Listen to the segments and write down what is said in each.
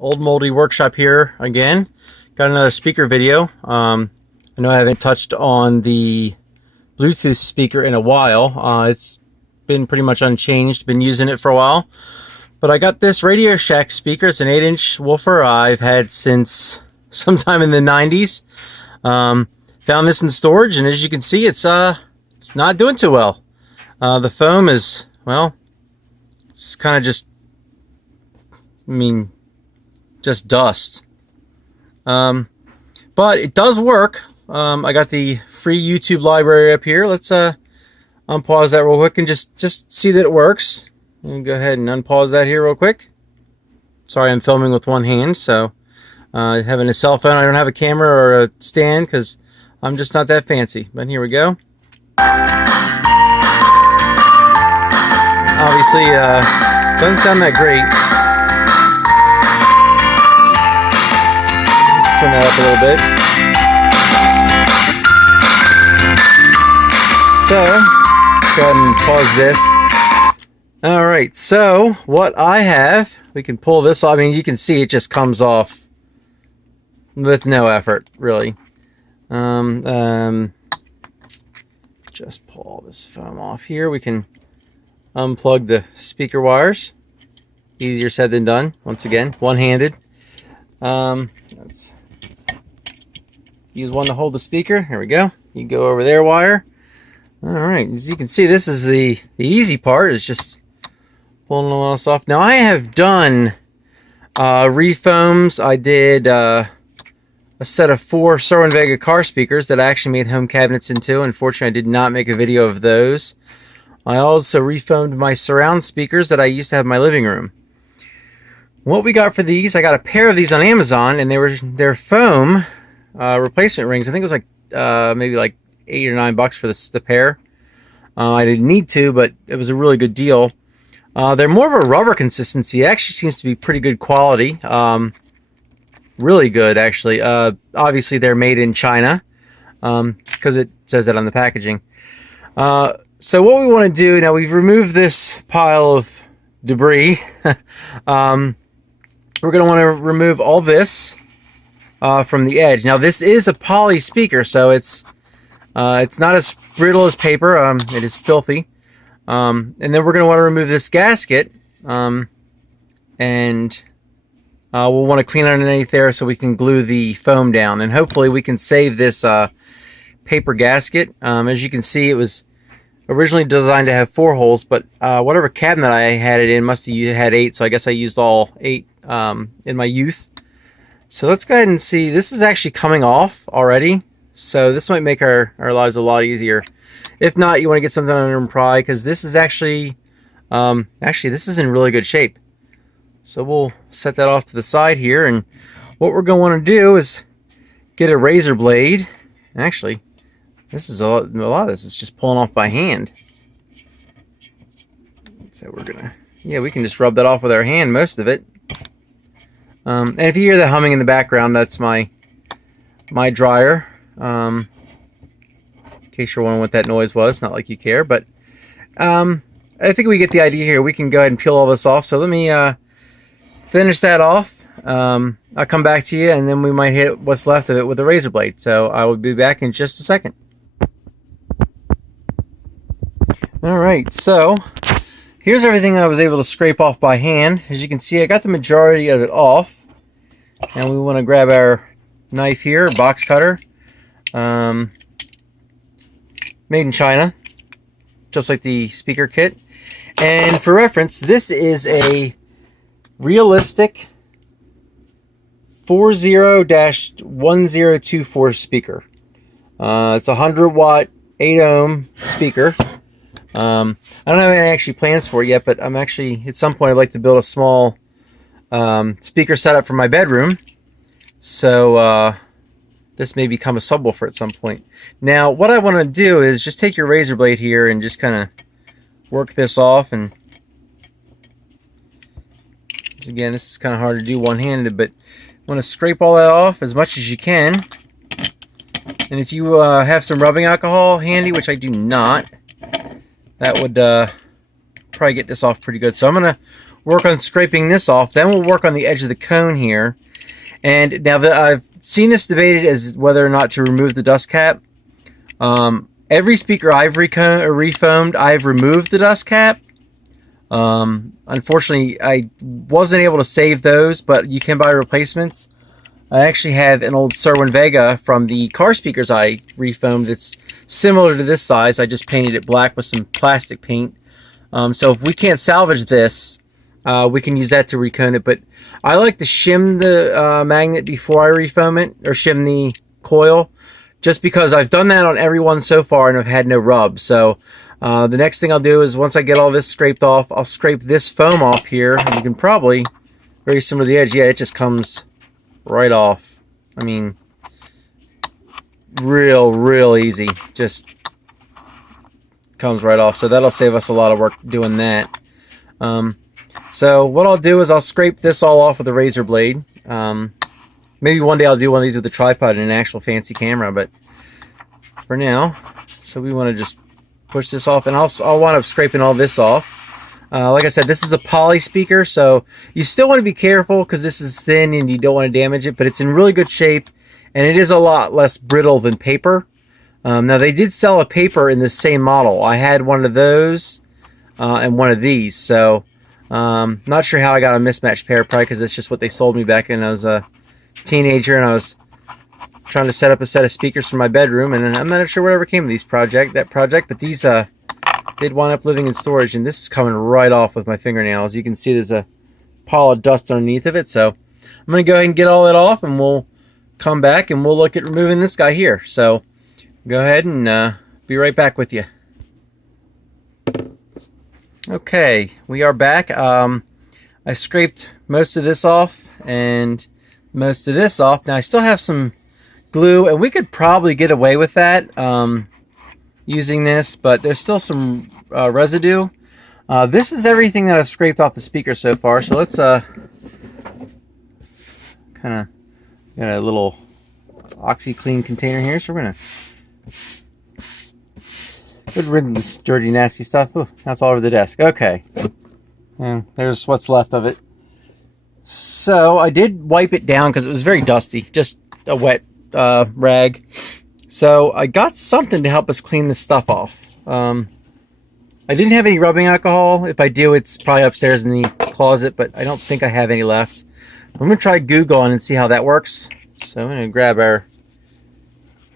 Old Moldy Workshop here again. Got another speaker video. I know I haven't touched on the Bluetooth speaker in a while. It's been pretty much unchanged, been using it for a while. But I got this RadioShack speaker. It's an 8-inch woofer I've had since sometime in the 90s. Found this in storage, and as you can see, it's not doing too well. The foam is, well, it's kind of just, just dust. But it does work. I got the free YouTube library up here. Let's unpause that real quick and just see that it works. Let me go ahead and unpause that here real quick. Sorry, I'm filming with one hand, so having a cell phone, I don't have a camera or a stand because I'm just not that fancy. But here we go. Obviously, doesn't sound that great. Let's turn that up a little bit. So, go ahead and pause this. Alright, so what I have, we can pull this off. I mean, you can see it just comes off with no effort, really. Just pull all this foam off here. We can unplug the speaker wires. Easier said than done. Once again, one-handed. Let's use one to hold the speaker. Here we go. You can go over there wire. Alright, as you can see, this is the easy part. It's just pulling all this off. Now, I have done refoams. I did a set of 4 Cerwin-Vega car speakers that I actually made home cabinets into. Unfortunately, I did not make a video of those. I also refoamed my surround speakers that I used to have in my living room. What we got for these, I got a pair of these on Amazon, and they're foam replacement rings. I think it was like maybe like $8 or $9 for the pair. I didn't need to, but it was a really good deal. They're more of a rubber consistency. It actually seems to be pretty good quality. Really good, actually. Obviously, they're made in China because it says that on the packaging. So what we want to do now, we've removed this pile of debris. We're going to want to remove all this from the edge. Now, this is a poly speaker, so it's not as brittle as paper. It is filthy. And then we're going to want to remove this gasket, and we'll want to clean underneath there so we can glue the foam down. And hopefully we can save this paper gasket. As you can see, it was originally designed to have 4 holes, but whatever cabinet I had it in must have had 8, so I guess I used all 8 in my youth. So let's go ahead and see. This is actually coming off already, so this might make our lives a lot easier. If not, you want to get something under and pry, because this is actually this is in really good shape. So we'll set that off to the side here, and what we're going to want to do is get a razor blade. Actually, this is a lot of this is just pulling off by hand. So we're gonna, we can just rub that off with our hand, most of it. And if you hear the humming in the background, that's my dryer. In case you're wondering what that noise was, not like you care, but I think we get the idea here. We can go ahead and peel all this off. So let me finish that off. I'll come back to you, and then we might hit what's left of it with a razor blade. So I will be back in just a second. Alright, so here's everything I was able to scrape off by hand. As you can see, I got the majority of it off. And we want to grab our knife here, box cutter. Made in China, just like the speaker kit. And for reference, this is a realistic 40-1024 speaker. It's a 100-watt, 8-ohm speaker. I don't have any actually plans for it yet, but I'm actually, at some point, I'd like to build a small speaker setup for my bedroom. So this may become a subwoofer at some point. Now, what I want to do is just take your razor blade here and just kind of work this off. And again, this is kind of hard to do one-handed, but you want to scrape all that off as much as you can. And if you have some rubbing alcohol handy, which I do not, that would probably get this off pretty good. So I'm going to work on scraping this off. Then we'll work on the edge of the cone here. And now that I've seen this debated as whether or not to remove the dust cap. Every speaker I've refoamed, I've removed the dust cap. Unfortunately, I wasn't able to save those, but you can buy replacements. I actually have an old Cerwin Vega from the car speakers I refoamed that's similar to this size. I just painted it black with some plastic paint. So if we can't salvage this, we can use that to recone it. But I like to shim the magnet before I refoam it, or shim the coil, just because I've done that on every one so far and I've had no rub. So the next thing I'll do is, once I get all this scraped off, I'll scrape this foam off here. And you can probably, very similar to the edge, yeah, it just comes right off. I mean, real easy. Just comes right off. So that'll save us a lot of work doing that. So what I'll do is I'll scrape this all off with a razor blade. Maybe one day I'll do one of these with a tripod and an actual fancy camera, but for now, so we want to just push this off, and I'll wind up scraping all this off. Like I said, this is a poly speaker, so you still want to be careful because this is thin and you don't want to damage it, but it's in really good shape, and it is a lot less brittle than paper. Now, they did sell a paper in the same model. I had one of those and one of these, so not sure how I got a mismatched pair, probably because it's just what they sold me back when I was a teenager and I was trying to set up a set of speakers for my bedroom, and I'm not sure whatever came of that project, but these did wind up living in storage, and this is coming right off with my fingernails. You can see there's a pile of dust underneath of it, so I'm going to go ahead and get all that off, and we'll come back and we'll look at removing this guy here. So go ahead and be right back with you. Okay, we are back. I scraped most of this off and most of this off. Now I still have some glue, and we could probably get away with that using this, but there's still some residue. This is everything that I've scraped off the speaker so far, so let's kind of got a little OxyClean container here, so we're gonna get rid of this dirty nasty stuff. Ooh, that's all over the desk. Okay, and there's what's left of it. So I did wipe it down because it was very dusty, just a wet rag. So I got something to help us clean this stuff off. I didn't have any rubbing alcohol. If I do, it's probably upstairs in the closet, but I don't think I have any left. I'm going to try Goo Gone and see how that works. So I'm going to grab our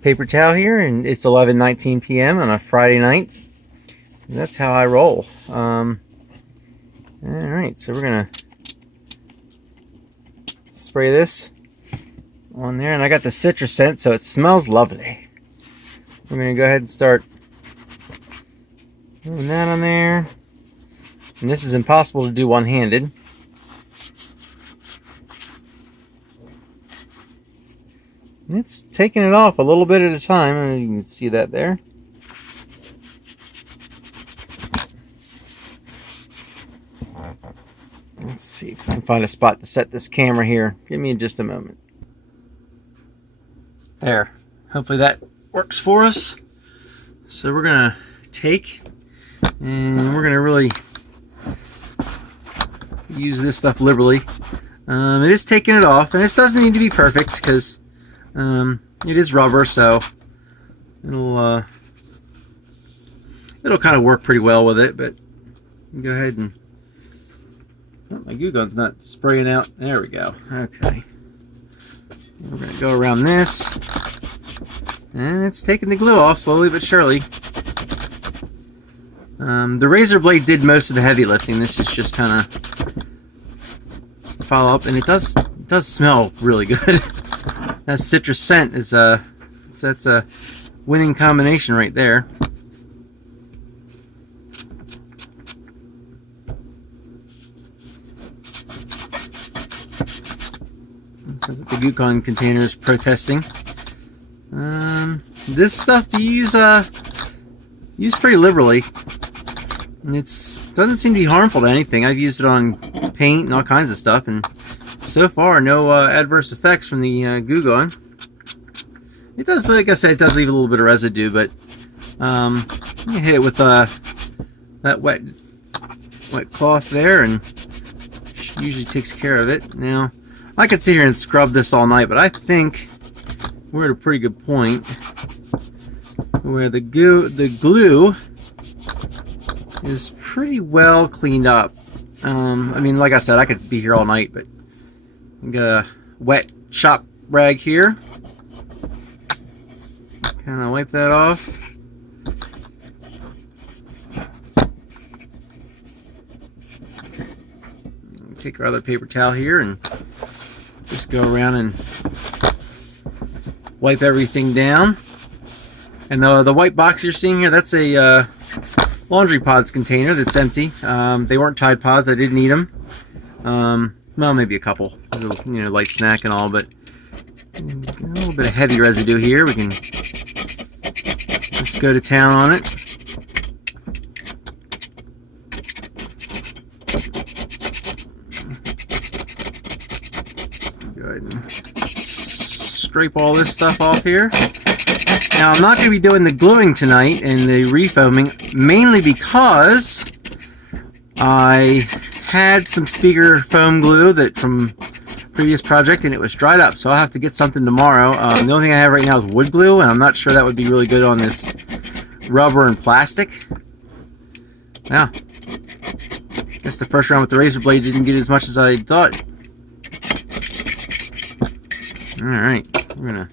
paper towel here, and it's 11:19 p.m. on a Friday night. And that's how I roll. Alright, so we're going to spray this on there, and I got the citrus scent, so it smells lovely. We're going to go ahead and start doing that on there. And this is impossible to do one-handed. It's taking it off a little bit at a time, and you can see that there. Let's see if I can find a spot to set this camera here. Give me just a moment. There. Hopefully that works for us. So we're going to take, and we're going to really use this stuff liberally. It is taking it off, and this doesn't need to be perfect because it is rubber, so it'll kind of work pretty well with it. But go ahead and, oh, my Goo Gun's not spraying out. There we go. Okay, we're going to go around this, and it's taking the glue off slowly but surely. The razor blade did most of the heavy lifting. This is just kind of follow up, and it does smell really good. That citrus scent is that's a winning combination right there. So the Goo Gone container is protesting. This stuff you use pretty liberally. It doesn't seem to be harmful to anything. I've used it on paint and all kinds of stuff, and so far no adverse effects from the Goo Gone. It does, like I said, it does leave a little bit of residue, but you hit it with that wet cloth there, and usually takes care of it. Now, I could sit here and scrub this all night, but I think we're at a pretty good point where the glue is pretty well cleaned up. I mean, like I said, I could be here all night, but I got a wet shop rag here. Kind of wipe that off. Take our other paper towel here and just go around and wipe everything down. And the white box you're seeing here, that's a laundry pods container that's empty. They weren't Tide Pods. I did need them. Well, maybe a couple. You know, light snack and all, but a little bit of heavy residue here. We can just go to town on it. Go ahead and scrape all this stuff off here. Now, I'm not going to be doing the gluing tonight and the refoaming, mainly because I had some speaker foam glue that from previous project and it was dried up, so I'll have to get something tomorrow. The only thing I have right now is wood glue, and I'm not sure that would be really good on this rubber and plastic. Yeah, I guess the first round with the razor blade didn't get as much as I thought. Alright, we're gonna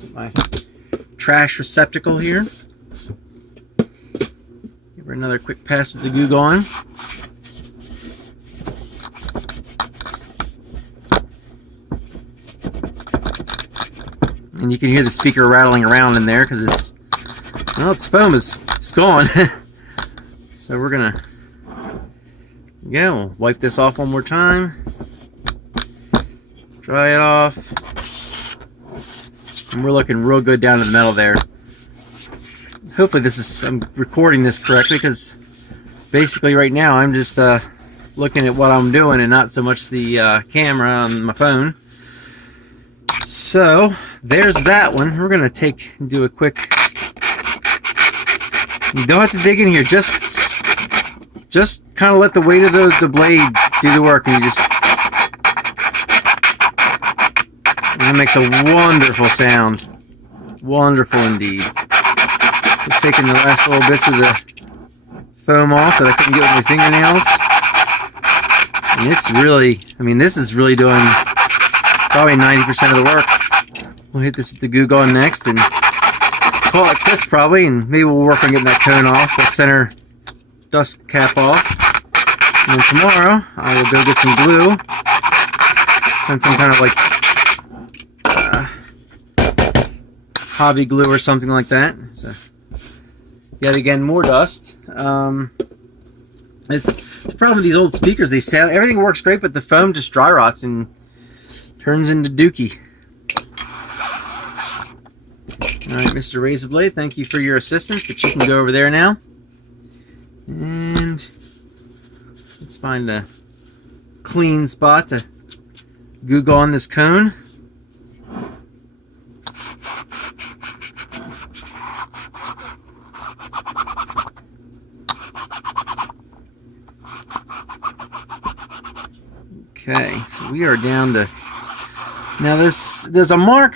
get my trash receptacle here. Give her another quick pass with the Goo Gone. And you can hear the speaker rattling around in there because it's, well, its foam is gone. So we're gonna, yeah, we'll wipe this off one more time. Dry it off. And we're looking real good down to the metal there. Hopefully this is, I'm recording this correctly, because basically right now I'm just looking at what I'm doing and not so much the camera on my phone. So there's that one. We're gonna do a quick, you don't have to dig in here, just kind of let the weight of the blade do the work, and you just, and it makes a wonderful sound. Wonderful indeed. Just taking the last little bits of the foam off that I couldn't get with my fingernails. And it's really, I mean, this is really doing probably 90% of the work. We'll hit this with the Goo Gone next and call it quits probably, and maybe we'll work on getting that cone off, that center dust cap off. And then tomorrow I will go get some glue and some kind of like hobby glue or something like that. So yet again, more dust. It's the problem with these old speakers. They sound, everything works great, but the foam just dry rots and turns into dookie. All right, Mr. Razor Blade, thank you for your assistance, but you can go over there now. And let's find a clean spot to Goo Gone this cone. Okay, so we are down to, now there's a mark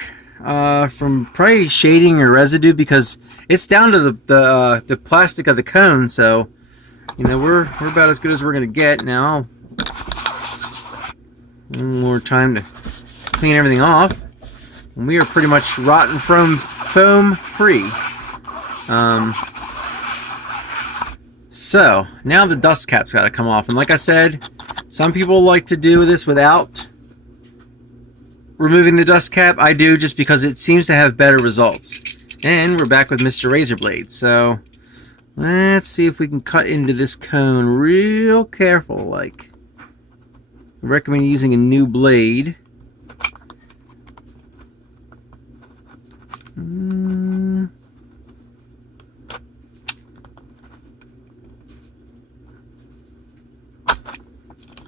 from probably shading or residue, because it's down to the plastic of the cone, so you know we're about as good as we're gonna get now. One more time to clean everything off, and we are pretty much rotten from foam free. So now the dust cap's got to come off, and like I said, some people like to do this without removing the dust cap. I do, just because it seems to have better results. And we're back with Mr. Razor Blade. So let's see if we can cut into this cone real careful. Like, I recommend using a new blade.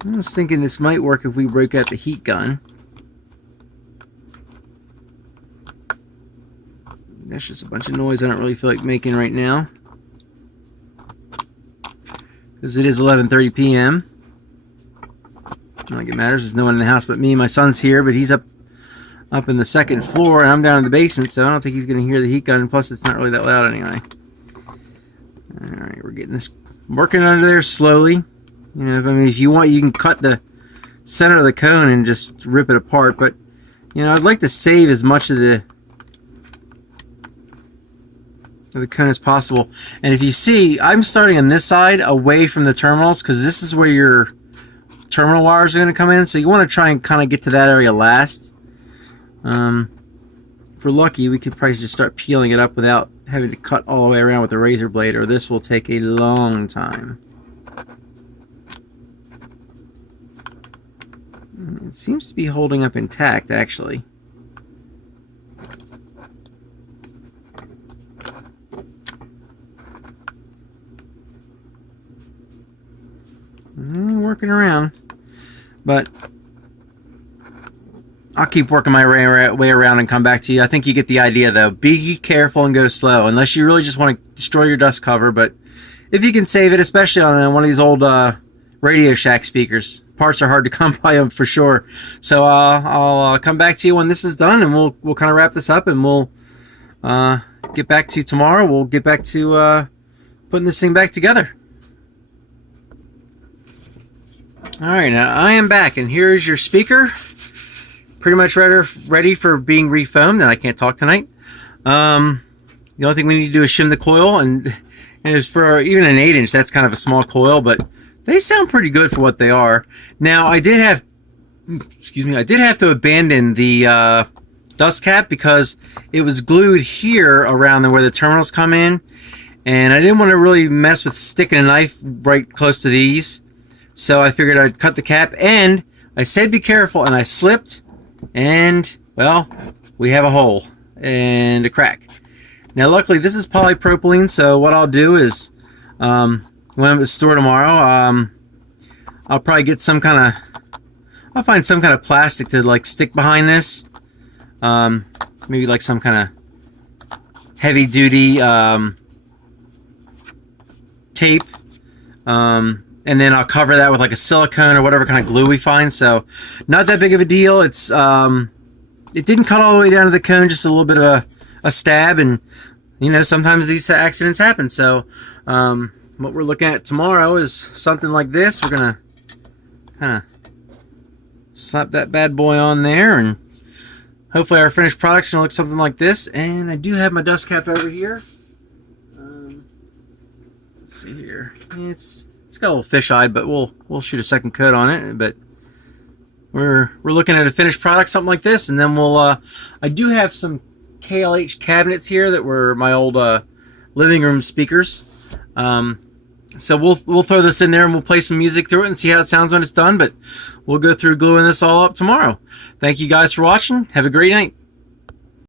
I was thinking this might work if we broke out the heat gun. That's just a bunch of noise I don't really feel like making right now. because it is 11:30 p.m. Not like it matters. There's no one in the house but me. My son's here, but he's up in the second floor, and I'm down in the basement, so I don't think he's going to hear the heat gun. Plus, it's not really that loud anyway. All right, we're getting this working under there slowly. You know, if you want, you can cut the center of the cone and just rip it apart. But you know, I'd like to save as much of the cone as possible. And if you see, I'm starting on this side away from the terminals because this is where your terminal wires are going to come in. So you want to try and kind of get to that area last. If we're lucky, we could probably just start peeling it up without having to cut all the way around with a razor blade, or this will take a long time. It seems to be holding up intact, actually. Working around, but I'll keep working my way around and come back to you. I think you get the idea, though. Be careful and go slow, unless you really just want to destroy your dust cover. But if you can save it, especially on one of these old RadioShack speakers, parts are hard to come by for sure. So I'll come back to you when this is done, and we'll kind of wrap this up, and we'll get back to you tomorrow. We'll get back to putting this thing back together. All right, now I am back, and here's your speaker. Pretty much ready for being refoamed, and I can't talk tonight. The only thing we need to do is shim the coil, and it's for even an 8-inch. That's kind of a small coil, but they sound pretty good for what they are. Now I did have to abandon the dust cap because it was glued here around where the terminals come in, and I didn't want to really mess with sticking a knife right close to these. So I figured I'd cut the cap, and I said be careful, and I slipped, and, well, we have a hole and a crack. Now, luckily, this is polypropylene, so what I'll do is, when I'm at the store tomorrow, I'll probably get I'll find some kind of plastic to, like, stick behind this. Maybe, like, some kind of heavy-duty tape. And then I'll cover that with like a silicone or whatever kind of glue we find. So not that big of a deal. It's it didn't cut all the way down to the cone, just a little bit of a stab, and you know, sometimes these accidents happen. So what we're looking at tomorrow is something like this. We're gonna kind of slap that bad boy on there, and hopefully our finished product's gonna look something like this. And I do have my dust cap over here. Let's see here. It's got a little fisheye, but we'll shoot a second coat on it. But we're looking at a finished product, something like this, and then we'll. I do have some KLH cabinets here that were my old living room speakers. So we'll throw this in there and we'll play some music through it and see how it sounds when it's done. But we'll go through gluing this all up tomorrow. Thank you guys for watching. Have a great night.